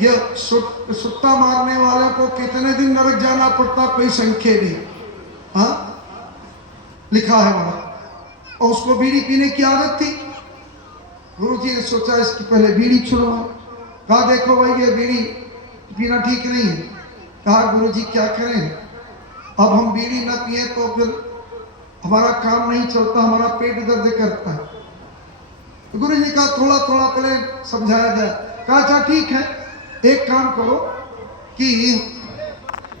ये सुट्टा मारने वाले को कितने दिन नरक जाना पड़ता कोई संख्या नहीं। हाँ, लिखा है वहां। और उसको बीड़ी पीने की आदत थी। गुरुजी ने सोचा इसकी पहले बीड़ी छुड़वाओ। कहा देखो भाई ये बीड़ी पीना ठीक नहीं है। कहा गुरुजी क्या करें, अब हम बीड़ी ना पिए तो फिर हमारा काम नहीं चलता, हमारा पेट दर्द करता है। तो गुरु जी का थोड़ा थोड़ा पहले समझाया जाए। कहा अच्छा ठीक है, एक काम करो कि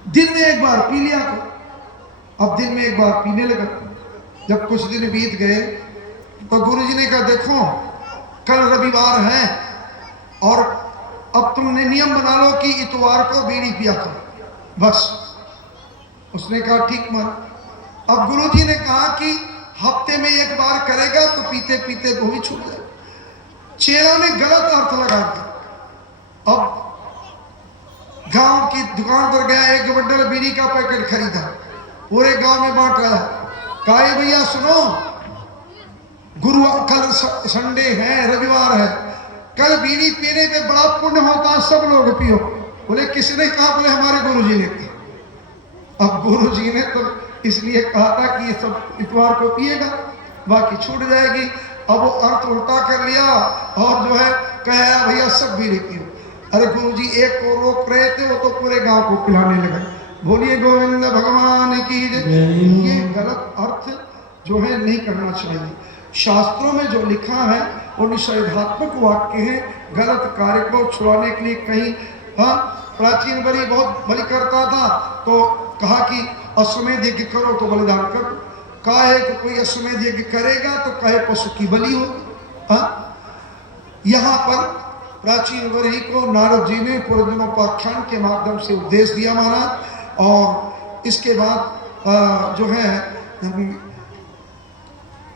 दिन में एक बार पी लिया करो। अब दिन में एक बार पीने लगा। जब कुछ दिन बीत गए तो गुरु जी ने कहा देखो कल रविवार है और अब तुमने नियम बना लो कि इतवार को बीड़ी पिया करो बस। उसने कहा ठीक मान। अब गुरुजी ने कहा कि हफ्ते में एक बार करेगा तो पीते पीते वो भी छूट जाए। चेला ने गलत अर्थ लगा दिया। अब गांव की दुकान पर गया, एक बंडल बीड़ी का पैकेट खरीदा, पूरे गांव में बांट रहा है। कहा भैया सुनो, कल संडे है, रविवार है, कल बीड़ी पीने में बड़ा पुण्य होता है, सब लोग पियो। बोले किसने कहा? बोले हमारे गुरुजी ने कहा। अब गुरुजी ने तो इसलिए कहा था कि ये सब इतवार को पिएगा, बाकी छूट जाएगी। अब वो अर्थ उल्टा कर लिया और जो है कहा भैया सब बीड़ी पियो। अरे गुरुजी एक को रोक रहे थे, वो तो पूरे गांव को पिलाने लगे। बोलिए गोविंद भगवान की जय। ये गलत अर्थ जो है नहीं करना चाहिए। शास्त्रों में जो लिखा है वो निषेधात्मक वाक्य है। गलत कार्य को छुड़ाने के लिए कहीं प्राचीन बलि बहुत बलि करता था तो कहा कि अश्वमेध यज्ञ करो तो बलिदान करो। कहा है कि कोई अश्वमेध यज्ञ करेगा तो कहे पशु की बलि हो। यहाँ पर प्राचीन वरी को नारद जी ने पूर्वजनोपाख्यान के माध्यम से उपदेश दिया महाराज। और इसके बाद जो है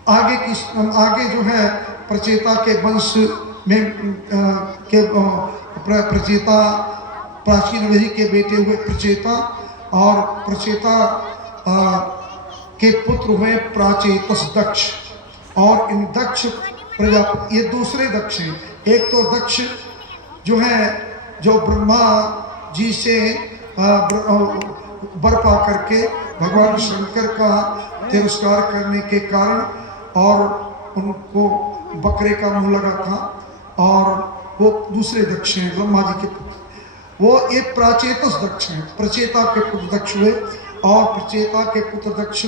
आगे जो है प्रचेता के वंश में के प्रचेता प्राचीन वरी के बेटे हुए प्रचेता और प्रचेता के पुत्र हुए प्राचेतस दक्ष। और इन दक्ष प्रजापति, ये दूसरे दक्ष हैं। एक तो दक्ष जो है जो ब्रह्मा जी से वर पा करके भगवान शंकर का तिरस्कार करने के कारण और उनको बकरे का मुंह लगा था, और वो दूसरे दक्ष हैं ब्रह्मा जी के पुत्र। वो एक प्राचेतस दक्ष हैं, प्रचेता के पुत्र दक्ष हुए। और प्रचेता के पुत्र दक्ष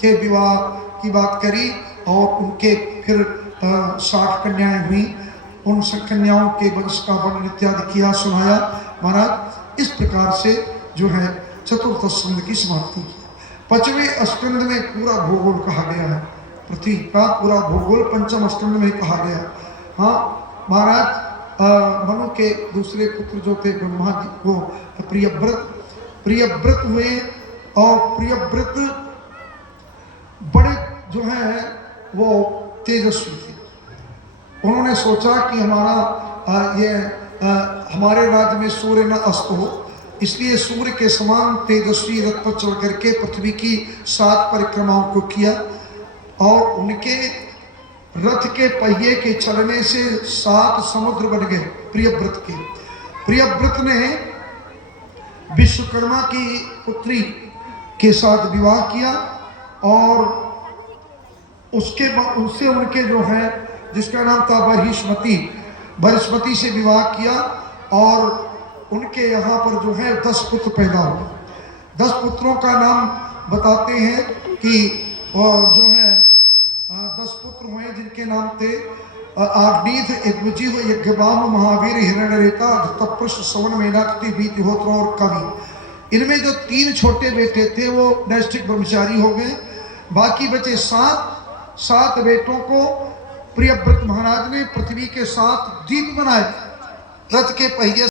के विवाह की बात करी और उनके फिर 60 कन्याएं हुई। उन कन्याओं के वंश का वर्णन इत्यादि किया, सुनाया महाराज। इस प्रकार से जो है चतुर्थ स्कंद की समाप्ति की। पंचवें स्कंद में पूरा भूगोल कहा गया है, पृथ्वी का पूरा भूगोल पंचम स्कंद में कहा गया है। हाँ महाराज, मनु के दूसरे पुत्र जो थे ब्रह्मा जी, वो प्रियव्रत हुए। और प्रियव्रत बड़े जो है वो तेजस्वी थे। उन्होंने सोचा कि हमारे राज्य में सूर्य न अस्त हो, इसलिए सूर्य के समान तेजस्वी रथ पर चढ़ करके पृथ्वी की 7 परिक्रमाओं को किया। और उनके रथ के पहिए के चलने से 7 समुद्र बन गए प्रियव्रत के। प्रियव्रत ने विश्वकर्मा की पुत्री के साथ विवाह किया और उससे उनके जो है जिसका नाम था बृहस्पति से विवाह किया। और उनके यहाँ पर जो है 10 पुत्र पैदा हुए। 10 पुत्रों का नाम बताते हैं कि जो है 10 पुत्र हुए जिनके नाम थे आग्नीथ, यज्ञजीव, यज्ञवाम, महावीर, हिरण्यरेता, धृतपृष्ठ, श्रवण, मेनाकति, वीतिहोत्र और कवि। इनमें जो 3 छोटे बेटे थे वो नैष्ठिक ब्रह्मचारी हो गए। बाकी बचे 7 बेटों को प्रियव्रत महाराज ने पृथ्वी के 7 द्वीप बनाए रथ के पहिए